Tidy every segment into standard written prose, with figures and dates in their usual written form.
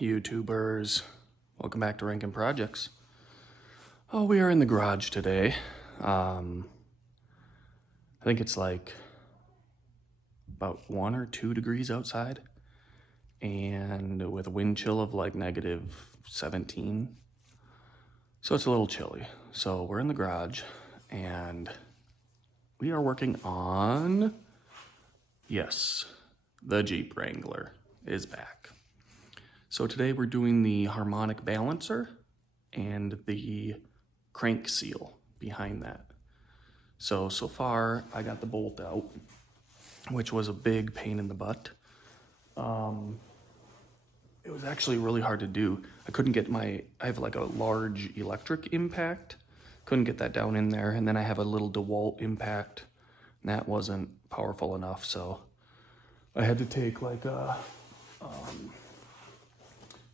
YouTubers, welcome back to Rankin Projects. Oh, we are in the garage today. I think it's like about 1 or 2 degrees outside, and with a wind chill of like -17. So it's a little chilly. So we're in the garage and we are working on, yes, the Jeep Wrangler is back. So today we're doing the harmonic balancer and the crank seal behind that. So far I got the bolt out, which was a big pain in the butt. It was actually really hard to do. I couldn't get I have like a large electric impact. Couldn't get that down in there. And then I have a little DeWalt impact, and that wasn't powerful enough. So I had to take like a,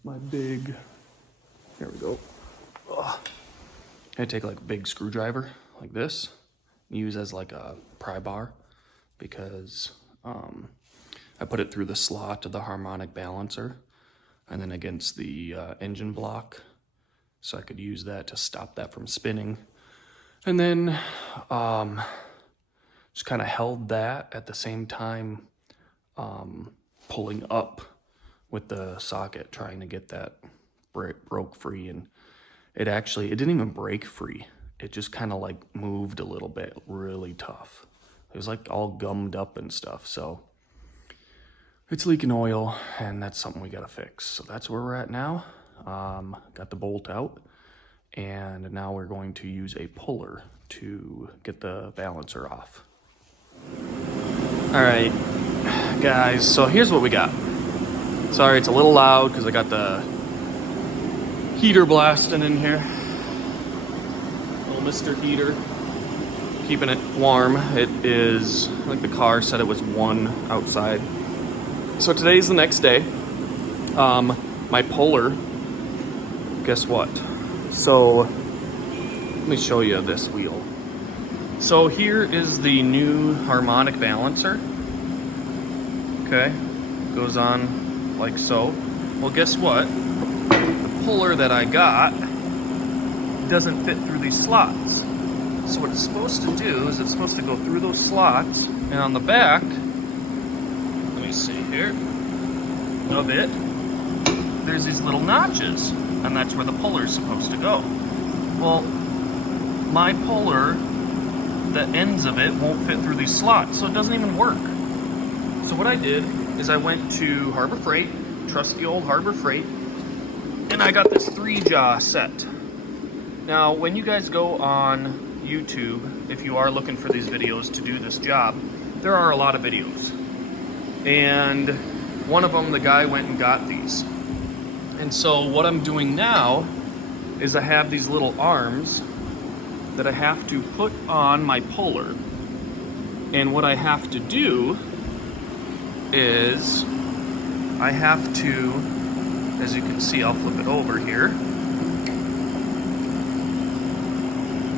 my big, here we go. I had to take like a big screwdriver like this, use as like a pry bar, because I put it through the slot of the harmonic balancer and then against the engine block, so I could use that to stop that from spinning. And then just kind of held that at the same time, pulling up with the socket, trying to get that broke free. And it didn't even break free. It just kind of like moved a little bit, really tough. It was like all gummed up and stuff. So it's leaking oil, and that's something we gotta fix. So that's where we're at now. Got the bolt out, and now we're going to use a puller to get the balancer off. All right, guys, so here's what we got. Sorry, it's a little loud because I got the heater blasting in here. Little Mr. Heater, keeping it warm. It is, like the car said, it was 1 outside. So today's the next day. My puller, guess what? So let me show you this wheel. So here is the new harmonic balancer. Okay, goes on like so. Well, guess what? The puller that I got doesn't fit through these slots. So what it's supposed to do is it's supposed to go through those slots, and on the back, let me see here, of it, there's these little notches, and that's where the puller is supposed to go. Well, my puller, the ends of it won't fit through these slots, so it doesn't even work. So what I did is I went to Harbor Freight, trusty old Harbor Freight, and I got this 3-jaw set. Now, when you guys go on YouTube, if you are looking for these videos to do this job, there are a lot of videos. And one of them, the guy went and got these. And so what I'm doing now is I have these little arms that I have to put on my puller. And what I have to do is I have to, as you can see, I'll flip it over here.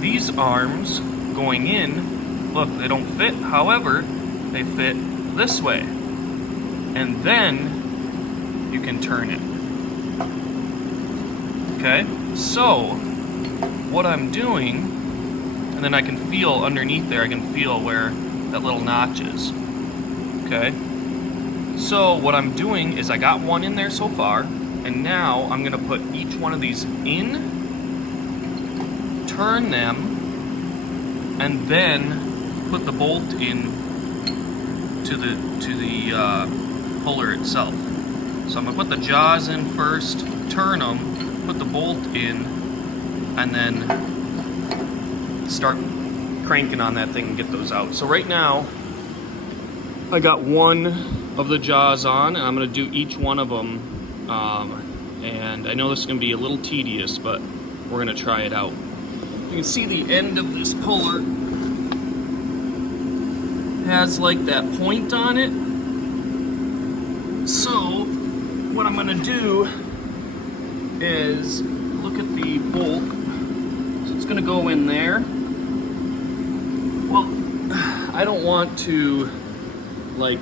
These arms going in, look, they don't fit. However, they fit this way. And then you can turn it. Okay, so what I'm doing, and then I can feel underneath there, I can feel where that little notch is. Okay, so what I'm doing is I got one in there so far, and now I'm gonna put each one of these in, turn them, and then put the bolt in to the puller itself. So I'm gonna put the jaws in first, turn them, put the bolt in, and then start cranking on that thing and get those out. So right now, I got one of the jaws on, and I'm gonna do each one of them. And I know this is gonna be a little tedious, but we're gonna try it out. You can see the end of this puller has like that point on it. So what I'm gonna do is look at the bolt. So it's gonna go in there. Well, I don't want to like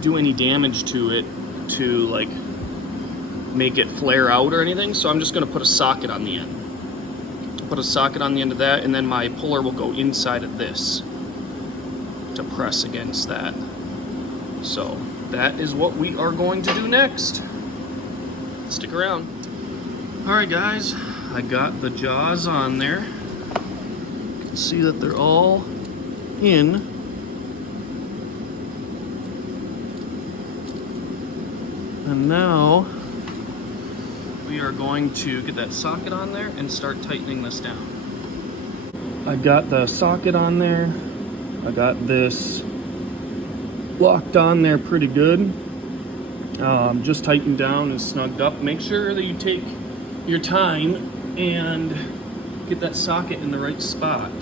do any damage to it to like make it flare out or anything, so I'm just going to put a socket on the end. Put a socket on the end of that, and then my puller will go inside of this to press against that. So that is what we are going to do next. Stick around. Alright guys, I got the jaws on there. You can see that they're all in. And now we are going to get that socket on there and start tightening this down. I got the socket on there. I got this locked on there pretty good. Just tightened down and snugged up. Make sure that you take your time and get that socket in the right spot.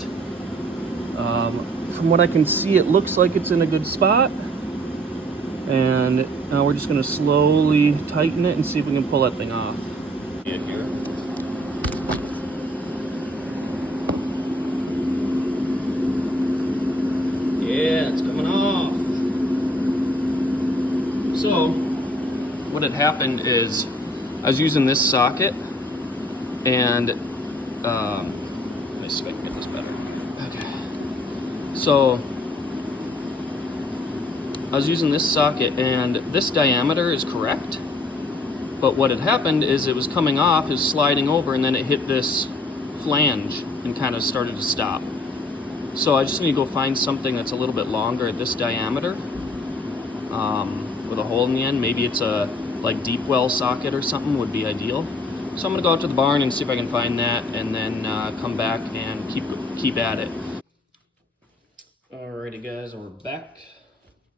From what I can see, it looks like it's in a good spot. And now we're just going to slowly tighten it and see if we can pull that thing off. Here. Yeah, it's coming off. So, what had happened is I was using this socket, and let me see if I can get this better. Okay. So, I was using this socket, and this diameter is correct, but what had happened is it was coming off, it was sliding over, and then it hit this flange and kind of started to stop. So I just need to go find something that's a little bit longer at this diameter, with a hole in the end. Maybe it's a like deep well socket or something would be ideal. So I'm gonna go out to the barn and see if I can find that, and then come back and keep at it. Alrighty guys, we're back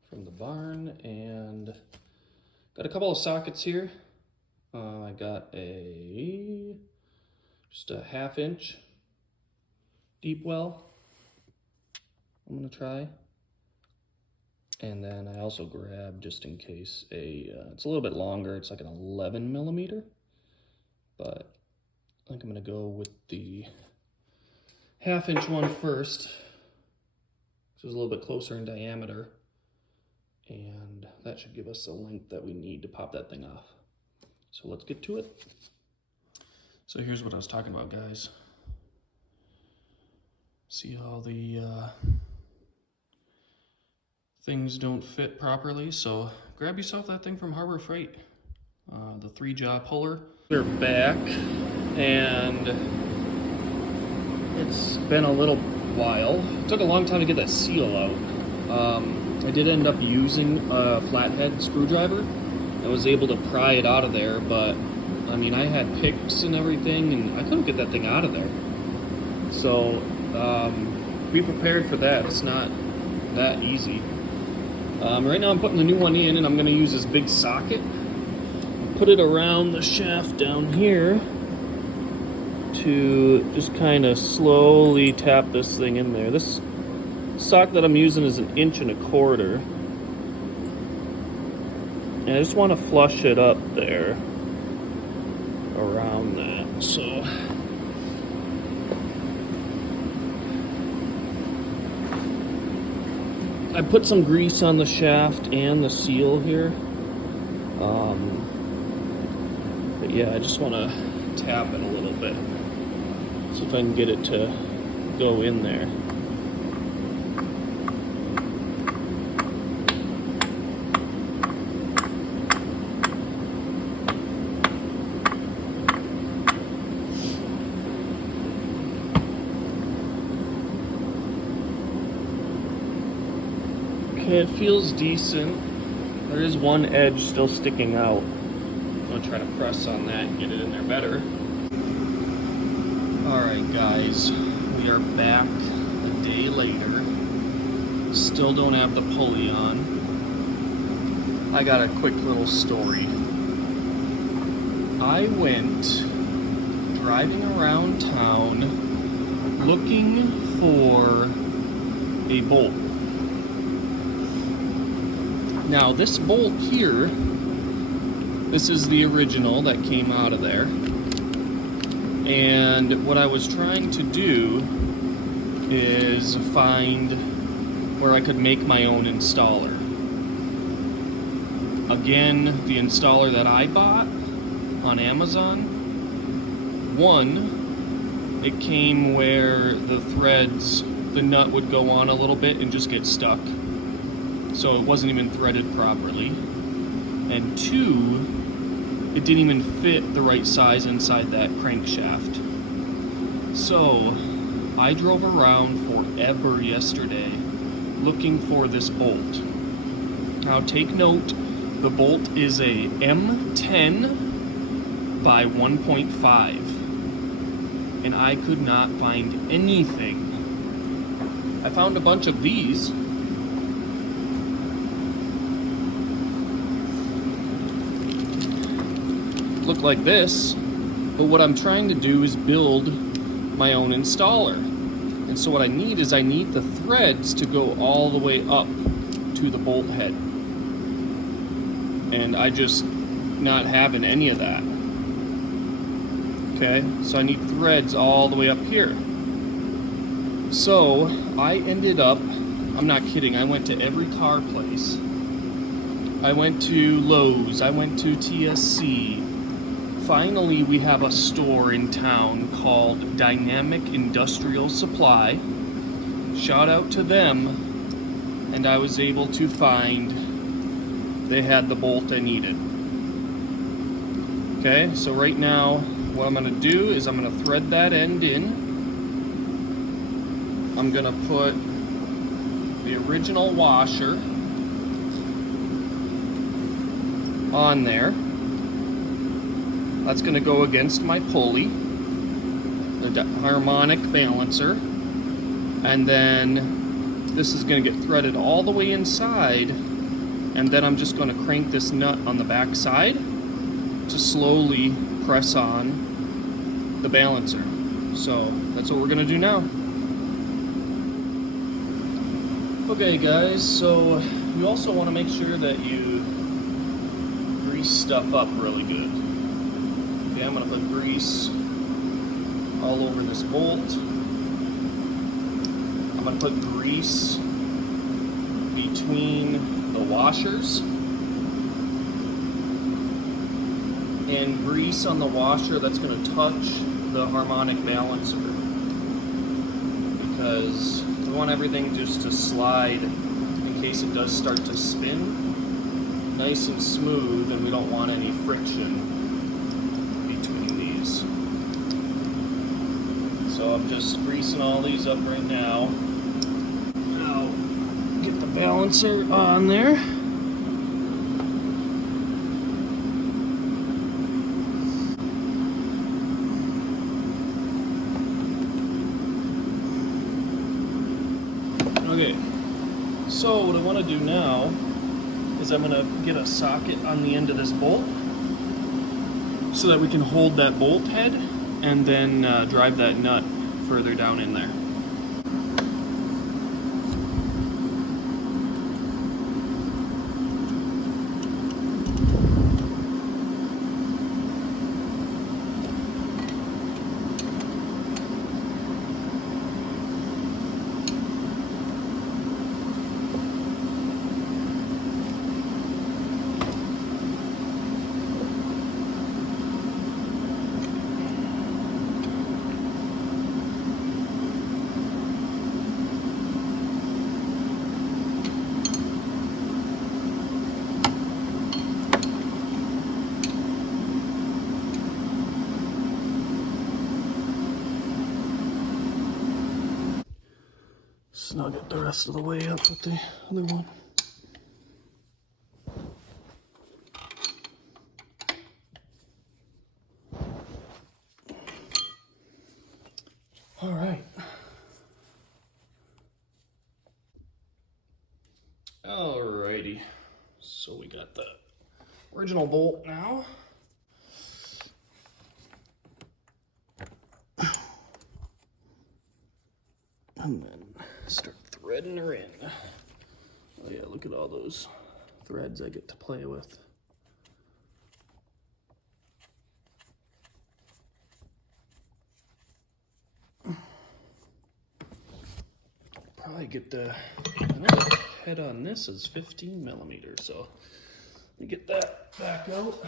from the barn and got a couple of sockets here. I got just a 1/2 inch deep well I'm gonna try, and then I also grabbed, just in case, it's a little bit longer, it's like an 11 millimeter, but I think I'm gonna go with the 1/2 inch one first. This is a little bit closer in diameter, and that should give us the length that we need to pop that thing off. So let's get to it. So here's what I was talking about, guys. See how the things don't fit properly? So grab yourself that thing from Harbor Freight, the 3-jaw puller. We're back, and it's been a little while. It took a long time to get that seal out. I did end up using a flathead screwdriver. I was able to pry it out of there, but I mean, I had picks and everything, and I couldn't get that thing out of there. So be prepared for that. It's not that easy. Right now I'm putting the new one in, and I'm going to use this big socket, put it around the shaft down here to just kind of slowly tap this thing in there. This socket that I'm using is 1 1/4 inches, and I just want to flush it up there around that. So I put some grease on the shaft and the seal here, but yeah, I just want to tap it a little bit, see if I can get it to go in there. Okay, it feels decent. There is one edge still sticking out. I'm gonna try to press on that and get it in there better. Alright guys, we are back a day later. Still don't have the pulley on. I got a quick little story. I went driving around town looking for a bolt. Now this bolt here, this is the original that came out of there. And what I was trying to do is find where I could make my own installer. Again, the installer that I bought on Amazon. One, it came where the threads, the nut would go on a little bit and just get stuck. So it wasn't even threaded properly. And two, it didn't even fit the right size inside that crankshaft. So I drove around forever yesterday looking for this bolt. Now take note, the bolt is a M10 by 1.5, and I could not find anything. I found a bunch of these. Look like this, but what I'm trying to do is build my own installer. And so what I need is I need the threads to go all the way up to the bolt head. And I just not having any of that. Okay, so I need threads all the way up here. So I ended up, I'm not kidding, I went to every car place. I went to Lowe's, I went to TSC. Finally, we have a store in town called Dynamic Industrial Supply. Shout out to them, and I was able to find they had the bolt I needed. Okay, so right now, what I'm gonna do is I'm gonna thread that end in. I'm gonna put the original washer on there. That's going to go against my pulley, the Harmonic balancer, and then this is going to get threaded all the way inside, and then I'm just going to crank this nut on the back side to slowly press on the balancer. So that's what we're going to do now. Okay guys, so you also want to make sure that you grease stuff up really good. Okay, I'm going to put grease all over this bolt. I'm going to put grease between the washers. And grease on the washer that's going to touch the harmonic balancer. Because we want everything just to slide in case it does start to spin. Nice and smooth, and we don't want any friction. So I'm just greasing all these up right now. Now, get the balancer on there. Okay, so what I want to do now is I'm going to get a socket on the end of this bolt so that we can hold that bolt head and then drive that nut further down in there. Snug it the rest of the way up with the other one. All right. Alrighty. So we got the original bolt now. And then start threading her in. Oh yeah, look at all those threads I get to play with. Probably get the head on this is 15 millimeters, so let me get that back out.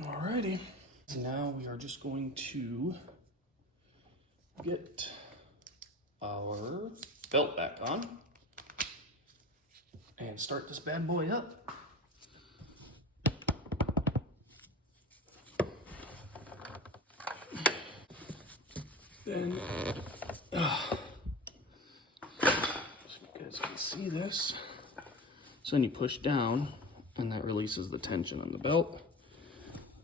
Alrighty. Now we are just going to get our belt back on and start this bad boy up. Then, so you guys can see this. So then you push down and that releases the tension on the belt.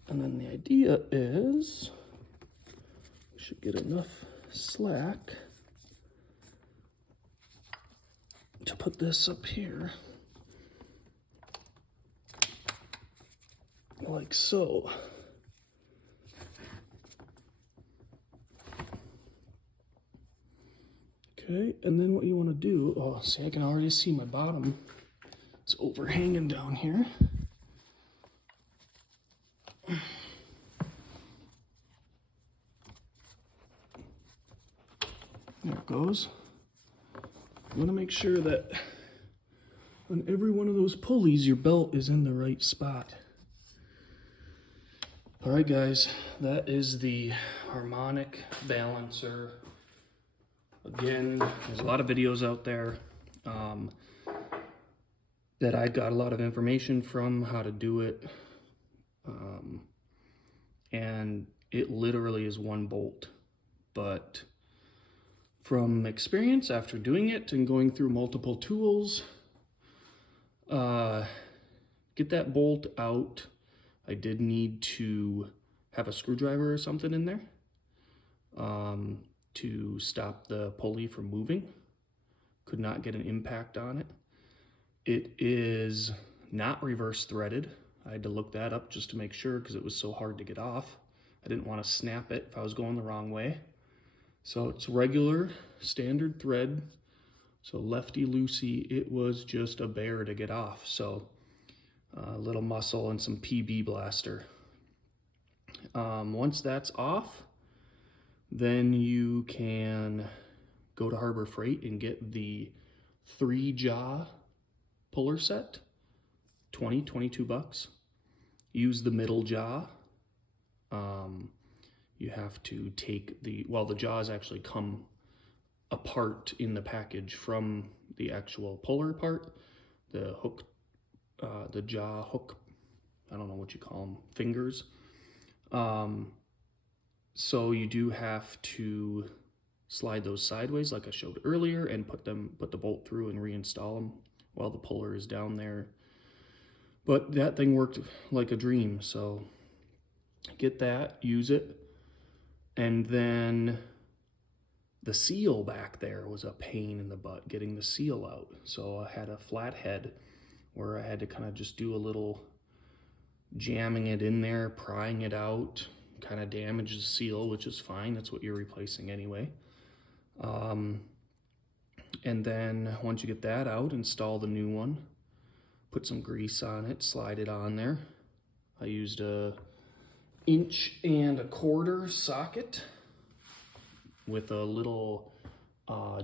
And then the idea is we should get enough slack to put this up here, like so. Okay, and then what you want to do, oh, see, I can already see my bottom. It's overhanging down here. There it goes. You want to make sure that on every one of those pulleys, your belt is in the right spot. All right, guys, that is the Harmonic balancer. Again, there's a lot of videos out there that I got a lot of information from how to do it. And it literally is one bolt. But from experience, after doing it and going through multiple tools, get that bolt out. I did need to have a screwdriver or something in there to stop the pulley from moving. Could not get an impact on it. It is not reverse threaded. I had to look that up just to make sure because it was so hard to get off. I didn't want to snap it if I was going the wrong way. So it's regular standard thread. So lefty loosey, it was just a bear to get off. So a little muscle and some PB blaster. Once that's off, then you can go to Harbor Freight and get the 3-jaw puller set, 22 bucks. Use the middle jaw. You have to take the jaws actually come apart in the package from the actual puller part. The hook, the jaw hook, I don't know what you call them, fingers. So you do have to slide those sideways like I showed earlier and put the bolt through and reinstall them while the puller is down there. But that thing worked like a dream, so get that, use it. And then the seal back there was a pain in the butt, getting the seal out. So I had a flat head where I had to kind of just do a little jamming it in there, prying it out, kind of damage the seal, which is fine. That's what you're replacing anyway. And then once you get that out, install the new one, put some grease on it, slide it on there. I used a 1 1/4 inch socket with a little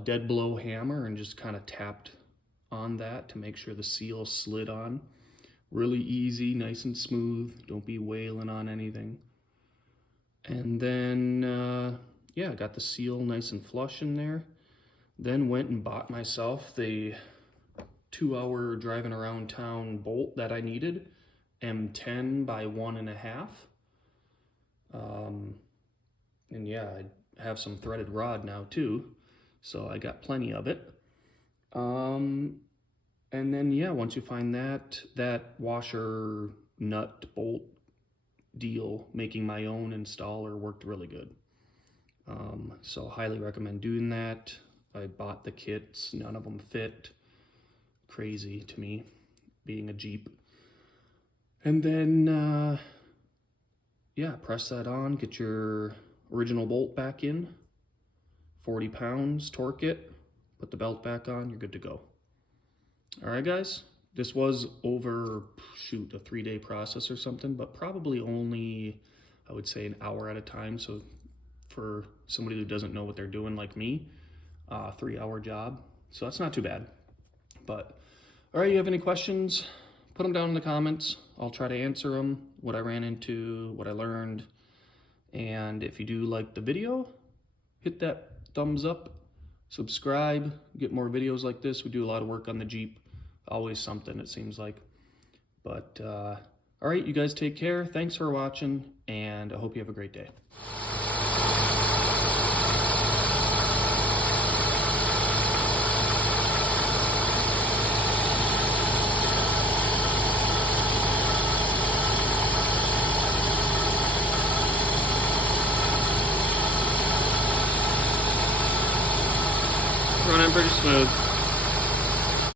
dead blow hammer and just kind of tapped on that to make sure the seal slid on. Really easy, nice and smooth. Don't be wailing on anything. And then, yeah, I got the seal nice and flush in there. Then went and bought myself the 2-hour driving around town bolt that I needed, M10 by 1.5. And yeah, I have some threaded rod now too, so I got plenty of it. And then yeah, once you find that washer nut bolt deal, making my own installer worked really good. So highly recommend doing that. I bought the kits, none of them fit. Crazy to me, being a Jeep. And then, yeah, press that on, get your original bolt back in, 40 pounds, torque it, put the belt back on, you're good to go. All right, guys, this was over, a 3-day process or something, but probably only, I would say, an hour at a time. So for somebody who doesn't know what they're doing like me, 3-hour job. So that's not too bad. But all right, you have any questions, put them down in the comments. I'll try to answer them, what I ran into, what I learned. And if you do like the video, hit that thumbs up, subscribe, get more videos like this. We do a lot of work on the Jeep. Always something, it seems like. But, all right, you guys take care. Thanks for watching, and I hope you have a great day. Running pretty smooth.